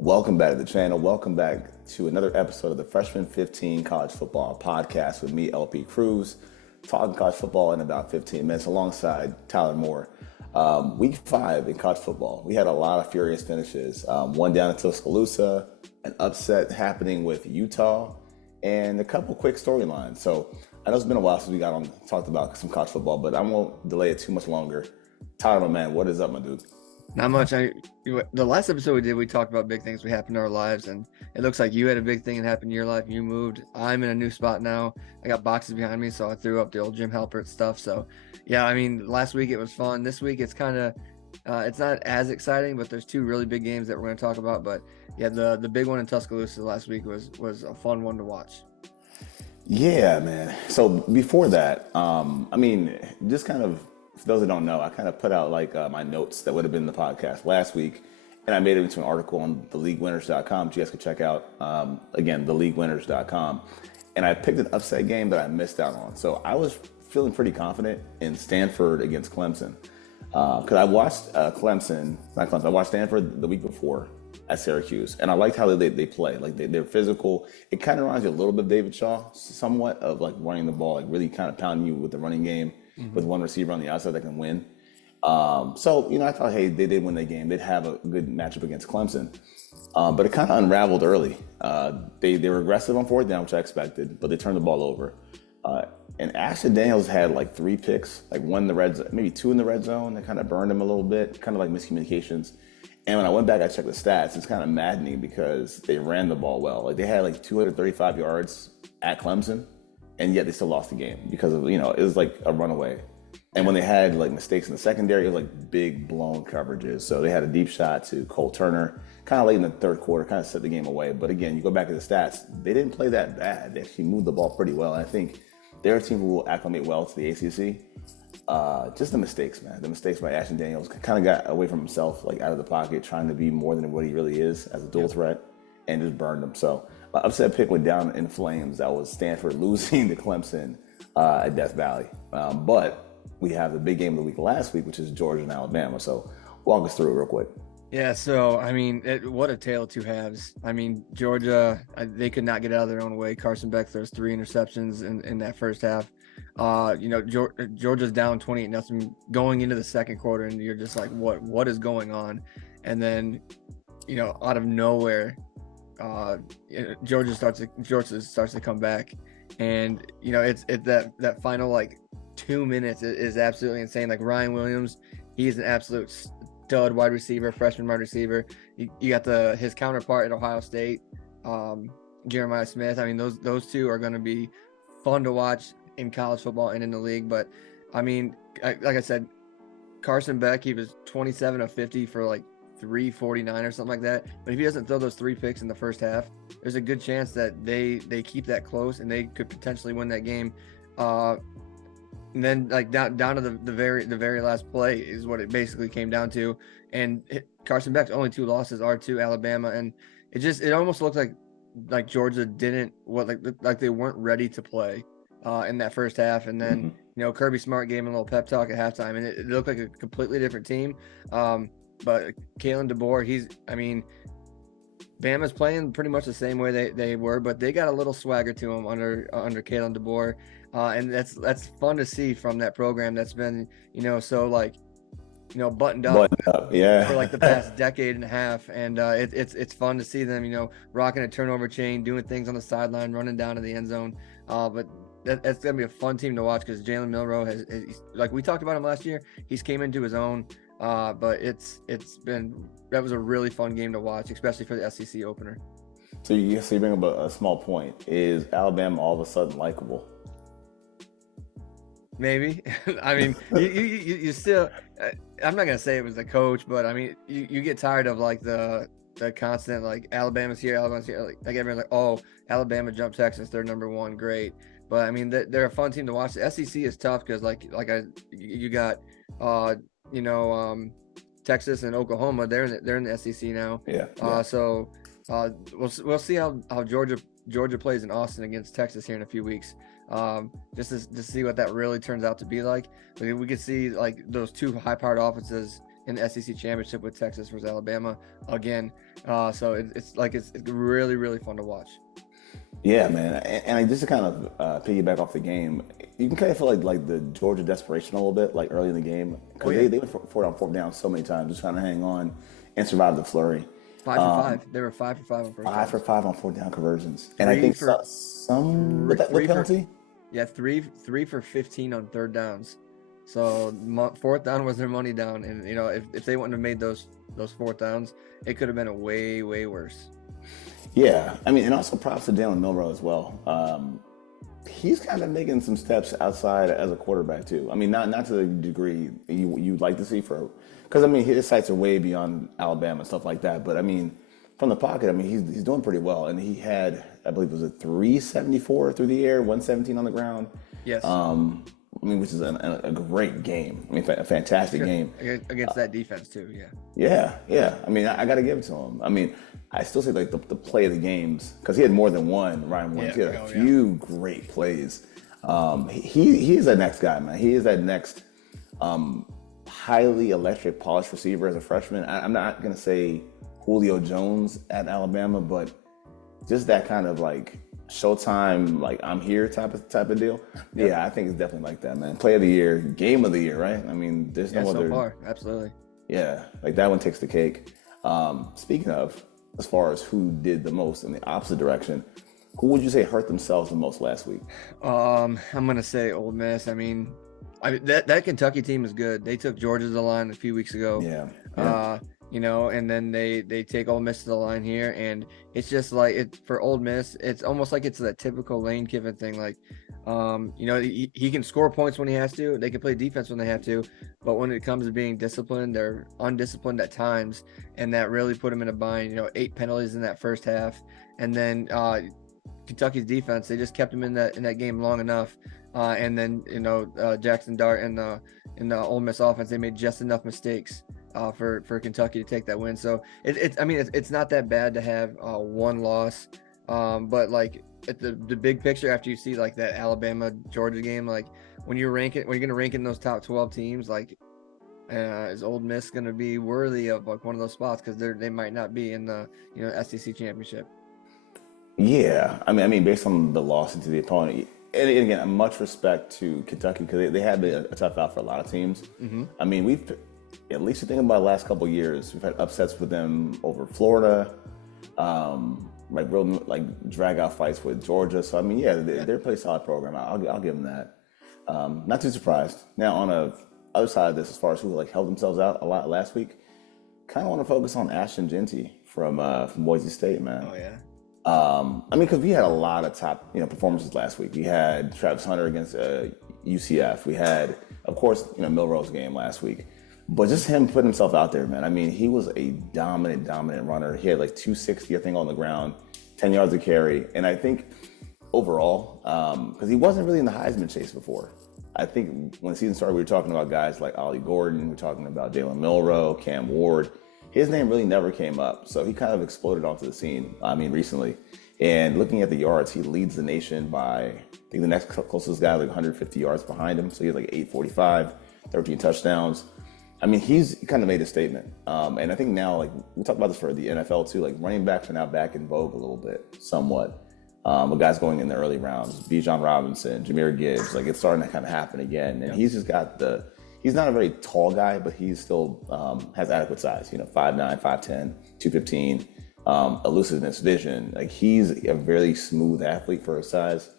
Welcome back to the channel. Welcome back to another episode of the Freshman 15 College Football Podcast with me, LP Cruz, talking college football in about 15 minutes alongside Tyler Moore. Week 5 in college football, we had a lot of furious finishes. One down in Tuscaloosa, an upset happening with Utah, and a couple quick storylines. So I know it's been a while since we got on talked about some college football, but I won't delay it too much longer. Tyler, my man, what is up, my dude? Not much. The last episode we did, we talked about big things that happened in our lives, and it looks like you had a big thing that happened in your life. You moved. I'm in a new spot now. I got boxes behind me, so I threw up the old Jim Halpert stuff. So, yeah, I mean, last week it was fun. This week it's kind of, it's not as exciting, but there's two really big games that we're going to talk about. But yeah, the big one in Tuscaloosa last week was a fun one to watch. Yeah, man. So before that, just kind of, for those that don't know, I kind of put out my notes that would have been in the podcast last week, and I made it into an article on theleaguewinners.com, which you guys can check out. Again, theleaguewinners.com. And I picked an upset game that I missed out on. So I was feeling pretty confident in Stanford against Clemson. Because I watched I watched Stanford the week before at Syracuse, and I liked how they play. Like they're physical. It kind of reminds you a little bit of David Shaw, somewhat of like running the ball, like really kind of pounding you with the running game with one receiver on the outside that can win. I thought, hey, they did win the game. They'd have a good matchup against Clemson. But it kind of unraveled early. They were aggressive on fourth down, which I expected, but they turned the ball over. And Ashton Daniels had like 3 picks, like one in the red zone, maybe 2 in the red zone. That kind of burned him a little bit, kind of like miscommunications. And when I went back, I checked the stats. It's kind of maddening because they ran the ball well. Like they had like 235 yards at Clemson, and yet they still lost the game because of, it was like a runaway. And when they had like mistakes in the secondary, it was like big blown coverages. So they had a deep shot to Cole Turner, kind of late in the third quarter, kind of set the game away. But again, you go back to the stats, they didn't play that bad. They actually moved the ball pretty well. And I think they're a team who will acclimate well to the ACC. Just the mistakes, man. The mistakes by Ashton Daniels kind of got away from himself, like out of the pocket, trying to be more than what he really is as a dual threat, and just burned him. So upset pick went down in flames. That was Stanford losing to Clemson at Death Valley. But we have the big game of the week last week, which is Georgia and Alabama. So walk us through it real quick. Yeah, so, I mean, what a tale of two halves. I mean, Georgia, they could not get out of their own way. Carson Beck throws 3 interceptions in that first half. Georgia's down 28-0 going into the second quarter, and you're just like, what is going on? And then, out of nowhere, Georgia starts to come back. And, it's that final, like, 2 minutes is absolutely insane. Like, Ryan Williams, he's an absolute stud wide receiver, freshman wide receiver. You got his counterpart at Ohio State, Jeremiah Smith. I mean, those two are going to be fun to watch in college football and in the league. But I mean, like I said, Carson Beck, he was 27 of 50 for like 349 or something like that. But if he doesn't throw those 3 picks in the first half, there's a good chance that they keep that close and they could potentially win that game. And then like down to the very last play is what it basically came down to. And Carson Beck's only 2 losses are to Alabama, and it almost looked like Georgia didn't like they weren't ready to play in that first half. And then Kirby Smart gave him a little pep talk at halftime, and it looked like a completely different team. But Kalen DeBoer, Bama's playing pretty much the same way they were, but they got a little swagger to them under Kalen DeBoer. And that's fun to see from that program that's been, buttoned up, yeah, for like the past decade and a half. And it's fun to see them, rocking a turnover chain, doing things on the sideline, running down to the end zone. But that's going to be a fun team to watch because Jalen Milroe has, like we talked about him last year, he's came into his own. But that was a really fun game to watch, especially for the SEC opener. So you bring up a small point. Is Alabama all of a sudden likable? Maybe. I mean, you still. I'm not gonna say it was the coach, but I mean, you get tired of like the constant like Alabama's here, like everyone's like, oh, Alabama jumped Texas, they're number 1, great. But I mean, they're a fun team to watch. The SEC is tough because you got Texas and Oklahoma, they're in the SEC now. Yeah. So we'll see how Georgia plays in Austin against Texas here in a few weeks. Just to see what that really turns out to be like. We could see like those 2 high-powered offenses in the SEC championship with Texas versus Alabama again. So it's really, really fun to watch. Yeah, man. And just to kind of piggyback off the game, you can kind of feel like the Georgia desperation a little bit, like early in the game, because they went for it on fourth down so many times, just trying to hang on and survive the flurry. 5 for 5. They were 5 for 5 on first down. 5 for 5 on fourth down conversions, and I think what penalty? Yeah, three for 15 on third downs. So fourth down was their money down, and if they wouldn't have made those fourth downs, it could have been a way worse. Yeah, I mean, and also props to Jalen Milroe as well. He's kind of making some steps outside as a quarterback too. I mean, not to the degree you'd like to see because I mean his sights are way beyond Alabama and stuff like that. But I mean, from the pocket, I mean he's doing pretty well, and he had, I believe, was it 374 through the air, 117 on the ground. Yes. I mean, which is a great game. I mean, a fantastic game against that defense too. Yeah. I mean, I got to give it to him. I mean, I still say like the play of the games, because he had more than one. Ryan Williams, he had a few great plays. He is that next guy, man. He is that next highly electric, polished receiver as a freshman. I'm not gonna say Julio Jones at Alabama, but just that kind of like Showtime, like I'm here type of deal. Yep. Yeah, I think it's definitely like that, man. Play of the year, game of the year, right? I mean, there's no other. So far, absolutely. Yeah, like that one takes the cake. Speaking of, as far as who did the most in the opposite direction, who would you say hurt themselves the most last week? I'm gonna say Ole Miss. I mean, that Kentucky team is good. They took Georgia to the line a few weeks ago. Yeah. And then they take Ole Miss to the line here, and it's just like for Ole Miss, it's almost like it's that typical Lane Kiffin thing. Like, he can score points when he has to. They can play defense when they have to, but when it comes to being disciplined, they're undisciplined at times, and that really put them in a bind. 8 penalties in that first half, and then Kentucky's defense, they just kept them in that game long enough, and then Jackson Dart and the Ole Miss offense, they made just enough mistakes for Kentucky to take that win. So it's not that bad to have one loss, but like at the big picture, after you see like that Alabama Georgia game, like when you're gonna rank in those top 12 teams, like is Ole Miss gonna be worthy of like one of those spots, because they might not be in the SEC championship. Yeah, I mean, based on the loss to the opponent, and again, much respect to Kentucky, because they have been a tough out for a lot of teams. Mm-hmm. I mean, at least you think about the last couple of years, we've had upsets with them over Florida, like drag out fights with Georgia. So I mean, they're a pretty solid program. I'll give them that. Not too surprised. Now on the other side of this, as far as who like held themselves out a lot last week, kind of want to focus on Ashton Genty from Boise State, man. Oh yeah. I mean, because we had a lot of top performances last week. We had Travis Hunter against UCF. We had, of course, Milroe's game last week. But just him putting himself out there, man. I mean, he was a dominant runner. He had like 260, I think, on the ground, 10 yards of carry. And I think overall, because he wasn't really in the Heisman chase before. I think when the season started, we were talking about guys like Ollie Gordon. We were talking about Jalen Milroe, Cam Ward. His name really never came up. So he kind of exploded onto the scene, recently. And looking at the yards, he leads the nation by, I think the next closest guy, like 150 yards behind him. So he has like 845, 13 touchdowns. I mean, he's kind of made a statement. And I think now, like, we talk about this for the NFL too, like running backs are now back in vogue a little bit, somewhat. With guys going in the early rounds, Bijan Robinson, Jahmyr Gibbs, like it's starting to kind of happen again. And he's just got he's not a very tall guy, but he still has adequate size, 5'9", 5'10", 215, elusiveness, vision. Like he's a very smooth athlete for his size,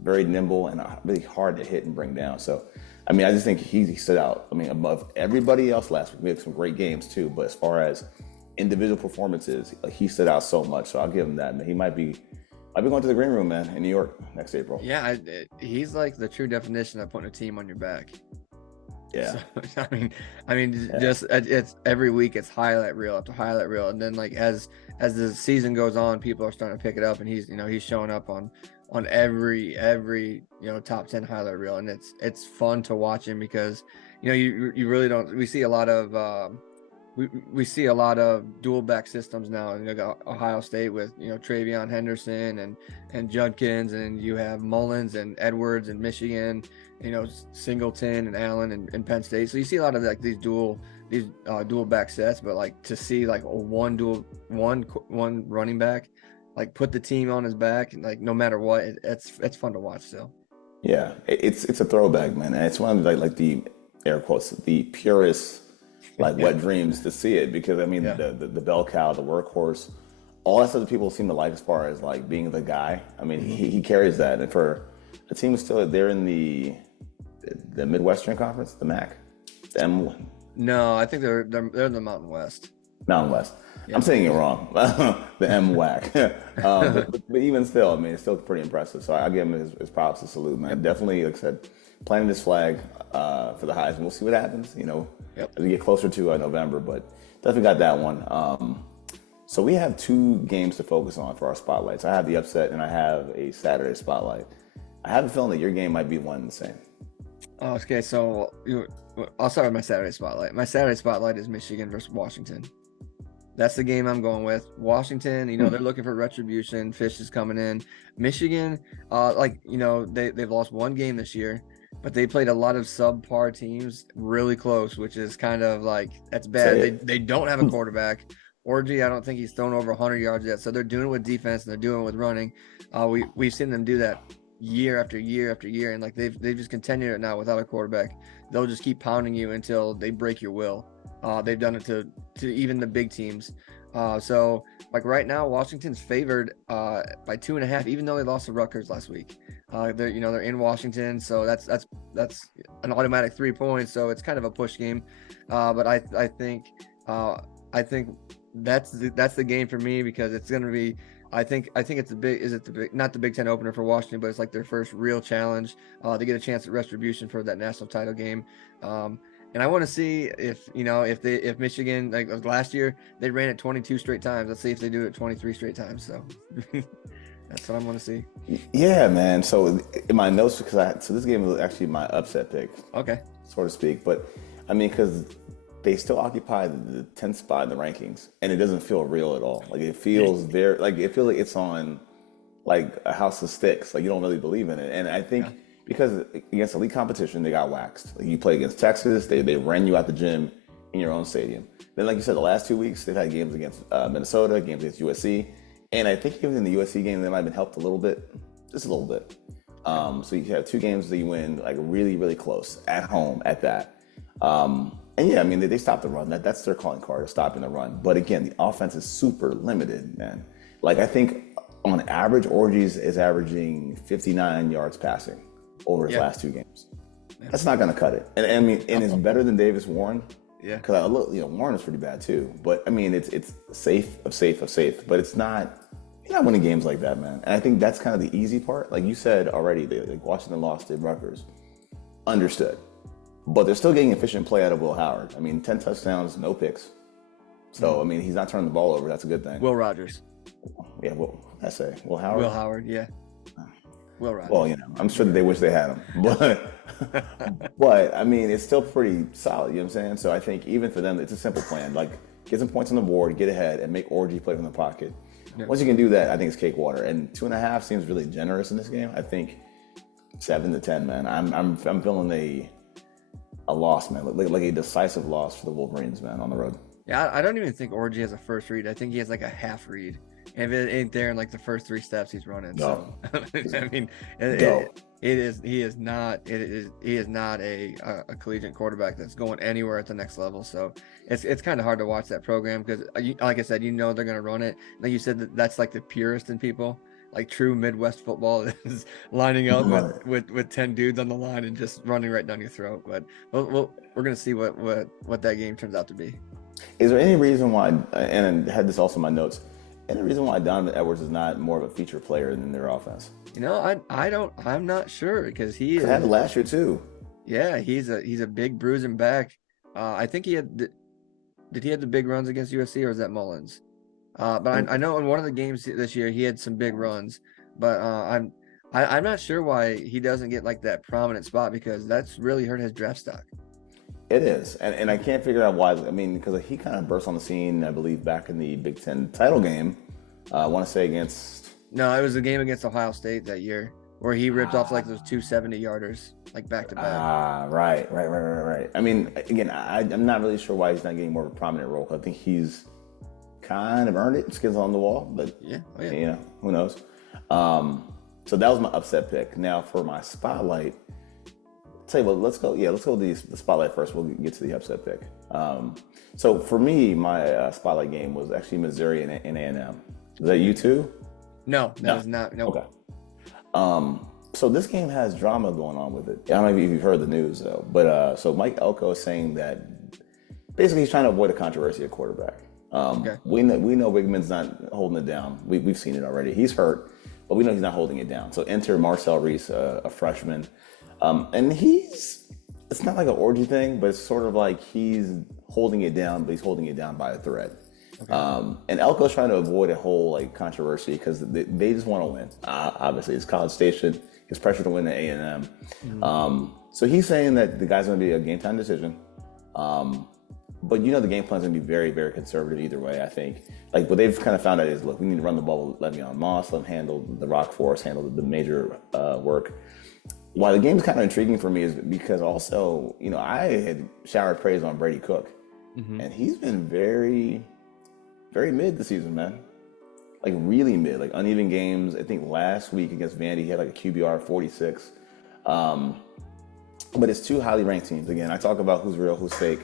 very nimble and really hard to hit and bring down. So, I mean, I just think he stood out. I mean, above everybody else last week. We had some great games too, but as far as individual performances, like, he stood out so much. So I'll give him that. Man, he might be going to the green room, man, in New York next April. Yeah, he's like the true definition of putting a team on your back. Yeah. So, just it's every week it's highlight reel after highlight reel, and then like as the season goes on, people are starting to pick it up, and he's showing up on every top 10 highlight reel, and it's fun to watch him, because you really don't. We see a lot of we see a lot of dual back systems now. Got Ohio State with Travion Henderson and Judkins, and you have Mullins and Edwards and Michigan, Singleton and Allen and Penn State. So you see a lot of like these dual these dual back sets, but like to see like one running back like put the team on his back, and like no matter what, it's fun to watch still. Yeah, it's a throwback, man, and it's one of like the air quotes the purest like Yeah, wet dreams to see it because I mean yeah. the bell cow, the workhorse, all that stuff that people seem to like as far as like being the guy. I mean, he carries that, and for a team still they're in the Midwestern Conference, the MAC, the M No, I think they're in the Mountain West. Mountain West. Yeah. I'm saying it wrong. The MWAC. But even still, I mean, it's still pretty impressive. So I give him his props and salute, man. Yep. Definitely, like I said, planting this flag for the Heisman. We'll see what happens, Yep. as we get closer to November. But definitely got that one. So we have two games to focus on for our spotlights. I have the upset and I have a Saturday spotlight. I have a feeling that your game might be one and the same. Okay, so I'll start with my Saturday spotlight. My Saturday spotlight is Michigan versus Washington. That's the game I'm going with. Washington, they're looking for retribution. Fish is coming in. Michigan, they've lost one game this year, but they played a lot of subpar teams really close, which is kind of like, that's bad. They don't have a quarterback. Orgy, I don't think he's thrown over 100 yards yet. So they're doing it with defense and they're doing it with running. We've seen them do that year after year after year, and like they've just continued it now without a quarterback. They'll just keep pounding you until they break your will. They've done it to even the big teams. So like right now, Washington's favored by 2.5, even though they lost to Rutgers last week. They're in Washington, so that's an automatic 3 points. So it's kind of a push game. But I think that's the game for me because it's going to be. I think it's not the Big Ten opener for Washington, but it's like their first real challenge. They get a chance at retribution for that national title game. And I want to see if Michigan, like last year, they ran it 22 straight times. Let's see if they do it 23 straight times. So that's what I want to see. Yeah, man. So in my notes, so this game was actually my upset pick. Okay. So to speak. But I mean, because they still occupy the 10th spot in the rankings, and it doesn't feel real at all. Like it feels like it's on like a house of sticks. Like you don't really believe in it. And I think because against elite competition, they got waxed. Like you play against Texas, they ran you out the gym in your own stadium. Then, like you said, the last 2 weeks they've had games against Minnesota, games against USC, and I think even in the USC game they might have been helped a little bit, just a little bit. So you have 2 games that you win like really, really close at home at that. And yeah, I mean, they stopped the run. That's their calling card, stopping the run. But again, the offense is super limited, man. Like, I think on average, Orgies is averaging 59 yards passing over his last 2 games. Yeah. That's not going to cut it. And I mean, and it's better than Davis Warren. Yeah. Because Warren is pretty bad too. But I mean, it's safe. But it's not. You're not winning games like that, man. And I think that's kind of the easy part. Like you said already, like Washington lost to Rutgers. Understood. But they're still getting efficient play out of Will Howard. I mean, 10 touchdowns, no picks. So, I mean, he's not turning the ball over. That's a good thing. Will Rogers. Yeah, I say Will Howard. Will Howard, yeah. Will Rogers. Well, I'm sure that they wish they had him. But I mean, it's still pretty solid, you know what I'm saying? So I think even for them, it's a simple plan. Like, get some points on the board, get ahead, and make Orgy play from the pocket. Yeah. Once you can do that, I think it's cake water. And 2.5 seems really generous in this game. I think 7 to 10, man. I'm feeling a loss, man, like a decisive loss for the Wolverines, man, on the road. Yeah, I don't even think Orgy has a first read. I think he has like a half read. And if it ain't there in like the first 3 steps, he's running. No. So I mean, he is not a collegiate quarterback that's going anywhere at the next level. So it's kind of hard to watch that program because, like I said, they're going to run it. Like you said, that's like the purest in people. Like true Midwest football is lining up with 10 dudes on the line and just running right down your throat. But we're going to see what that game turns out to be. Is there any reason why, and I had this also in my notes, any reason why Donovan Edwards is not more of a feature player in their offense? I'm not sure because he had it last year too. Yeah, he's a big bruising back. I think did he have the big runs against USC or is that Mullins? But I know in one of the games this year he had some big runs, but I'm not sure why he doesn't get like that prominent spot because that's really hurt his draft stock. It is, and I can't figure out why. I mean, because he kind of burst on the scene, I believe, back in the Big Ten title game. I want to say against. No, it was the game against Ohio State that year where he ripped off like those 270-yarders, like back to back. Right. I mean, again, I'm not really sure why he's not getting more of a prominent role. I think he's kind of earned it, skills on the wall, but Yeah. who knows? So that was my upset pick. Now for my spotlight, tell you what, let's go. Yeah, let's go with the spotlight first. We'll get to the upset pick. So for me, my spotlight game was actually Missouri and A&M. Is that you too? No, that was not. Nope. Okay. So this game has drama going on with it. I don't know if you've heard the news though, but so Mike Elko is saying that basically he's trying to avoid a controversy at quarterback. We know Wigman's not holding it down. We've seen it already. He's hurt, but we know he's not holding it down. So enter Marcel Reese, a freshman, and it's not like an orgy thing, but it's sort of like he's holding it down, but he's holding it down by a thread. Okay. And Elko's trying to avoid a whole like controversy because they just want to win. Obviously, it's College Station. It's pressure to win at A&M. Mm-hmm. So he's saying that the guy's going to be a game time decision. But the game plan's going to be very, very conservative either way, I think. Like what they've kind of found out is, look, we need to run the ball with Le'Veon Moss, let him handle the rock force, handle the major work. Why the game's kind of intriguing for me is because also, I had showered praise on Brady Cook. Mm-hmm. And he's been very, very mid this season, man. Like really mid, like uneven games. I think last week against Vandy, he had like a QBR of 46. But it's two highly ranked teams. Again, I talk about who's real, who's fake.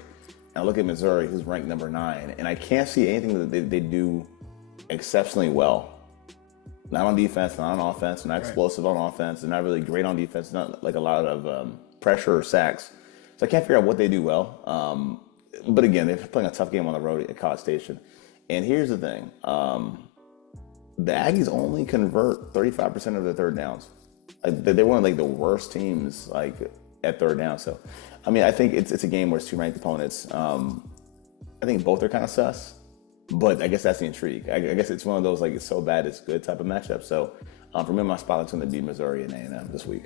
And I look at Missouri, who's ranked number 9. And I can't see anything that they do exceptionally well. Not on defense, not on offense, not explosive on offense. They're not really great on defense, not like a lot of pressure or sacks. So I can't figure out what they do well. But again, they're playing a tough game on the road at College Station. And here's the thing. The Aggies only convert 35% of their third downs. Like, they're one of like the worst teams like at third down. So, I mean, I think it's a game where it's two ranked opponents. I think both are kind of sus, but I guess that's the intrigue. I guess it's one of those like it's so bad it's good type of matchup. So, for me, my spotlight's going to be Missouri and A&M this week.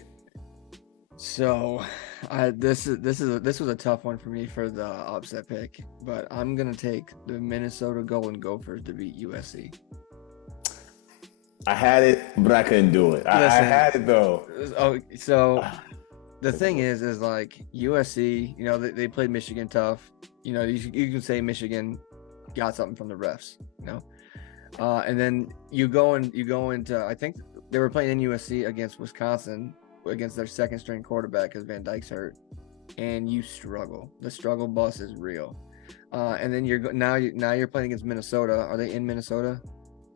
So, this was a tough one for me for the upset pick, but I'm gonna take the Minnesota Golden Gophers to beat USC. I had it, but I couldn't do it. I had it though. Oh, so the thing is like USC, they played Michigan tough. You can say Michigan got something from the refs, and then you go into I think they were playing in USC against Wisconsin against their second string quarterback because Van Dyke's hurt, and you struggle. The struggle bus is real. And then now you're playing against Minnesota. Are they in Minnesota?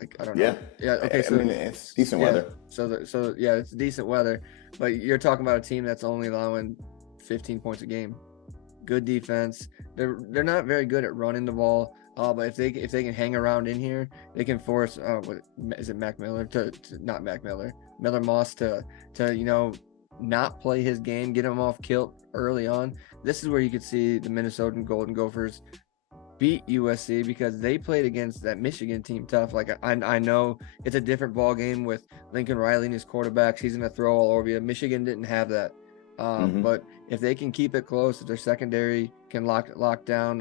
Like, I don't know. Yeah. Okay. So it's decent weather. So it's decent weather, but you're talking about a team that's only allowing 15 points a game. Good defense. They're not very good at running the ball. But if they can hang around in here, they can force. Is it Mac Miller not Mac Miller? Miller Moss to not play his game, get him off kilt early on. This is where you could see the Minnesota Golden Gophers beat USC because they played against that Michigan team tough. Like I know it's a different ball game with Lincoln Riley and his quarterbacks. He's going to throw all over you. Michigan didn't have that. But if they can keep it close, if their secondary can lock down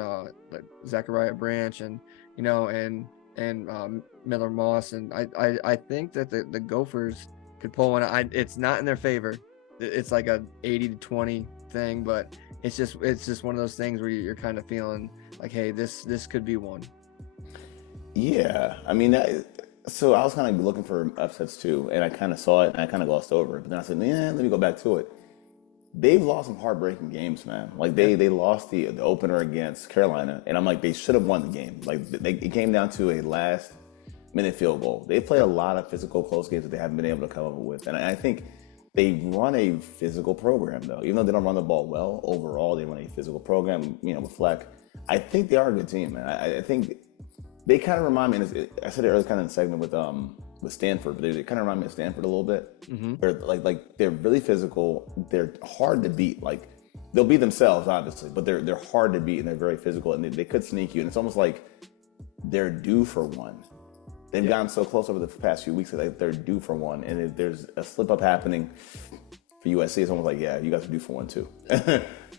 like Zachariah Branch and Miller Moss, and I think that the Gophers could pull one. It's not in their favor. It's like a 80-20 thing, but it's just one of those things where you're kind of feeling like, hey, this could be one. Yeah, I mean, so I was kind of looking for upsets too, and I kind of saw it and I kind of glossed over it. But then I said, let me go back to it. They've lost some heartbreaking games, man. Like they lost the opener against Carolina, and I'm like, they should have won the game. Like it came down to a last-minute field goal. They play a lot of physical close games that they haven't been able to come up with, and I think they run a physical program though. Even though they don't run the ball well overall, they run a physical program. With Fleck, I think they are a good team, man. I think they kind of remind me. And I said it earlier, kind of in the segment with Stanford, but they kind of remind me of Stanford a little bit. Mm-hmm. They're like they're really physical. They're hard to beat. Like they'll be themselves, obviously, but they're hard to beat and they're very physical and they could sneak you. And it's almost like they're due for one. They've gotten so close over the past few weeks that they're due for one. And if there's a slip up happening for USC, it's almost like, yeah, you guys are due for one too.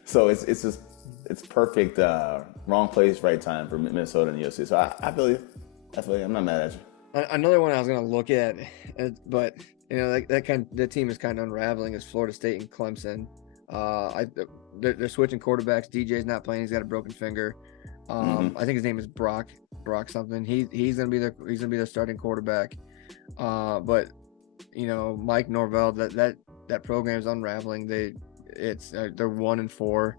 So it's perfect. Wrong place, right time for Minnesota and USC. So I feel you. I'm not mad at you. Another one I was going to look at, but that team is kind of unraveling is Florida State and Clemson. They're switching quarterbacks. DJ's not playing. He's got a broken finger. I think his name is Brock something. He's gonna be their starting quarterback. But Mike Norvell, that program is unraveling. They're 1-4.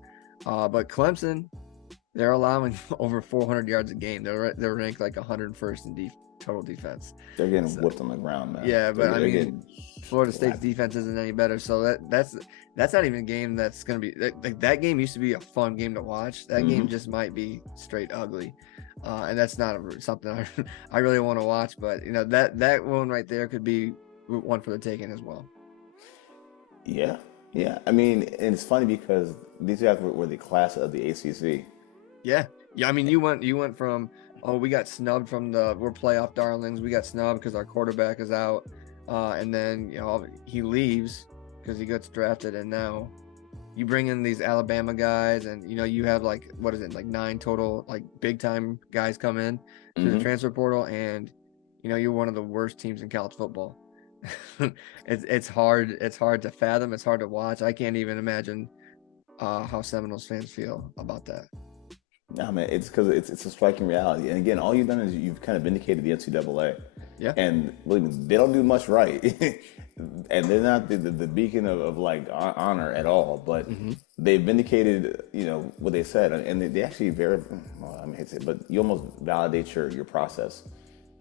But Clemson, they're allowing over 400 yards a game. They're ranked like 101st in total defense. They're getting whipped on the ground, man. Yeah, but getting Florida State's defense isn't any better. So that's not even a game that's going to be like that game used to be a fun game to watch. That game just might be straight ugly. And that's not something I really want to watch, but that one right there could be one for the taking as well. Yeah. I mean, and it's funny because these guys were the class of the ACC. Yeah. I mean, you went from, we got snubbed we're playoff darlings. We got snubbed because our quarterback is out. And then, he leaves because he gets drafted. And now you bring in these Alabama guys and, you have like 9 total, like big time guys come in through the transfer portal. And, you're one of the worst teams in college football. It's hard to fathom. It's hard to watch. I can't even imagine how Seminoles fans feel about that. No, man, it's because it's a striking reality. And again, all you've done is you've kind of vindicated the NCAA. Yeah. And believe me, they don't do much right. And they're not the beacon of like honor at all. But they vindicated, what they said. And they actually hate to say it, but you almost validate your process.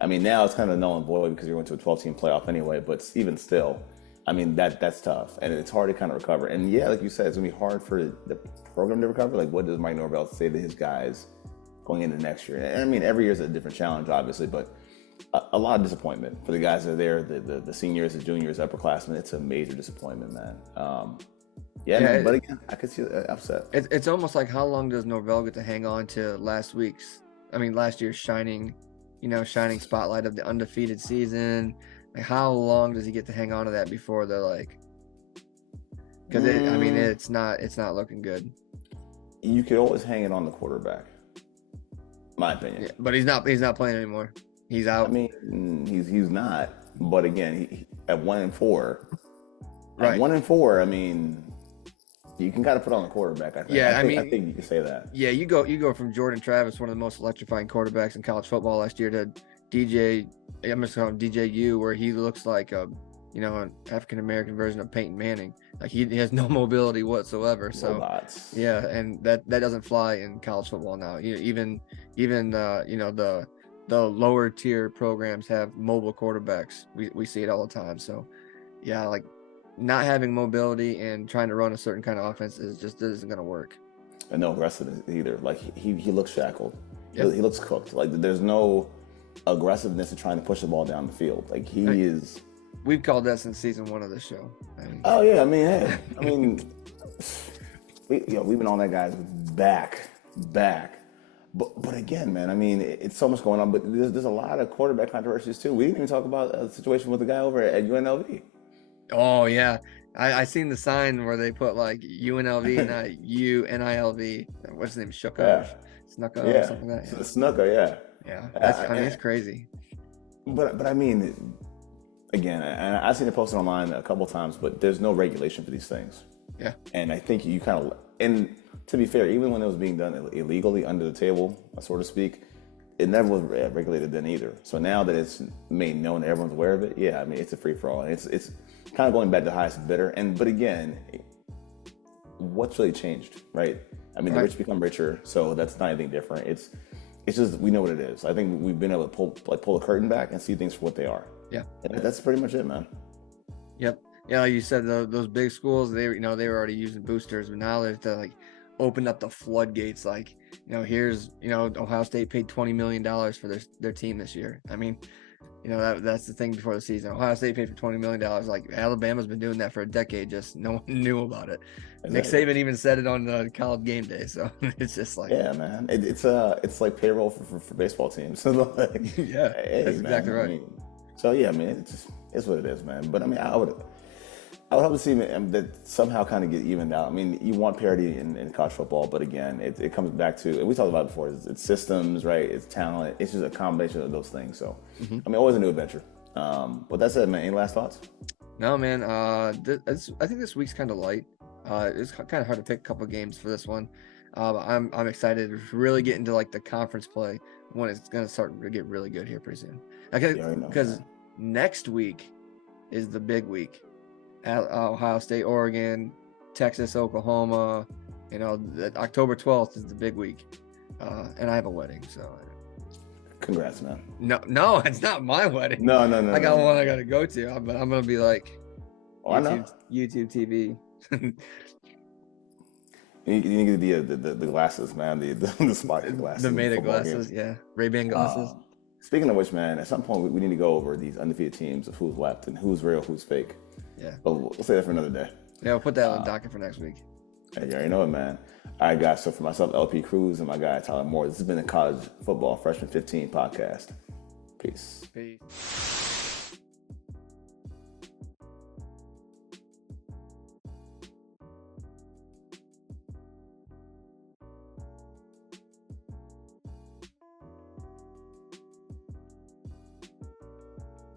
I mean, now it's kind of null and void because you're going to a 12-team playoff anyway. But even still, I mean, that's tough. And it's hard to kind of recover. And yeah, like you said, it's going to be hard for the program to recover. Like, what does Mike Norvell say to his guys going into next year? And I mean, every year is a different challenge, obviously, but a lot of disappointment for the guys that are there, the seniors, the juniors, upperclassmen. It's a major disappointment, man. Man, but again, I could see upset. It's almost like, how long does Norvell get to hang on to last year's shining spotlight of the undefeated season? Like, how long does he get to hang on to that before they're like, because it's not looking good. You could always hang it on the quarterback, my opinion. Yeah, but he's not playing anymore. He's out. I mean, he's not. But again, he at 1-4. Right. At 1-4, I mean, you can kind of put on the quarterback. I think. Yeah, I think you can say that. Yeah, you go from Jordan Travis, one of the most electrifying quarterbacks in college football last year, to DJ. I'm just calling him DJU, where he looks like an African American version of Peyton Manning. Like, he has no mobility whatsoever. So Robots. Yeah, and that doesn't fly in college football now. Even the lower tier programs have mobile quarterbacks. We see it all the time. So yeah, like, not having mobility and trying to run a certain kind of offense isn't going to work. And no aggressiveness either. Like, he looks shackled. Yep. He looks cooked. Like, there's no aggressiveness in trying to push the ball down the field. Like, he is. We've called that since season 1 of the show. Oh yeah, we've been on that guy's back. But again, man, I mean, it's so much going on. But there's a lot of quarterback controversies too. We didn't even talk about a situation with the guy over at UNLV. Oh yeah, I seen the sign where they put like UNLV, not UNILV. What's his name? Snucker or something like that. Yeah. Snucker, yeah. Yeah, it's crazy. But I mean, again, I've seen it posted online a couple times, but there's no regulation for these things. Yeah. And I think you kind of, and to be fair, even when it was being done illegally under the table, so to speak, it never was regulated then either. So now that it's made known, everyone's aware of it. Yeah, I mean, it's a free for all, and it's kind of going back to highest bidder. But again, what's really changed, right? I mean, the rich become richer, so that's not anything different. It's just, we know what it is. I think we've been able to pull the curtain back and see things for what they are. Yeah, and that's pretty much it, man. Yep. Yeah, like you said, those big schools, they were already using boosters, but now they have to like open up the floodgates. Like, here's Ohio State paid $20 million for their team this year. I mean, that's the thing before the season. Ohio State paid for $20 million. Like, Alabama's been doing that for a decade, just no one knew about it. Exactly. Nick Saban even said it on the College Game Day. So it's just like, yeah, man, it's like payroll for baseball teams. So like, yeah, hey, that's exactly right. I mean, so yeah, I mean, it's what it is, man. But I mean, I would hope to see that somehow kind of get evened out. I mean, you want parity in college football, but again, it comes back to, and we talked about it before, it's systems, right? It's talent. It's just a combination of those things. So, I mean, always a new adventure. But that said, man, any last thoughts? No, man. I think this week's kind of light. It's kind of hard to pick a couple games for this one. I'm excited to really get into like the conference play when it's gonna start to get really good here pretty soon. Okay, Yeah, I know, because man. next week is the big week. Ohio State, Oregon, Texas, Oklahoma. October 12th is the big week, and I have a wedding, so. Congrats, man. No, it's not my wedding. No. I got no. one I got to go to, but I'm gonna be like Oh, I know. YouTube TV. You need to get the glasses, man. The smart glasses. The in Meta football glasses, games. yeah, Ray-Ban glasses. Speaking of which, man, at some point we need to go over these undefeated teams of who's left and who's real, who's fake. Yeah, But we'll say that for another day. yeah, we'll put that on the docket for next week. Hey, you already know it, man. All right, guys. So for myself, LP Cruz, and my guy Tyler Moore, this has been the College Football Freshman 15 podcast. Peace. Peace.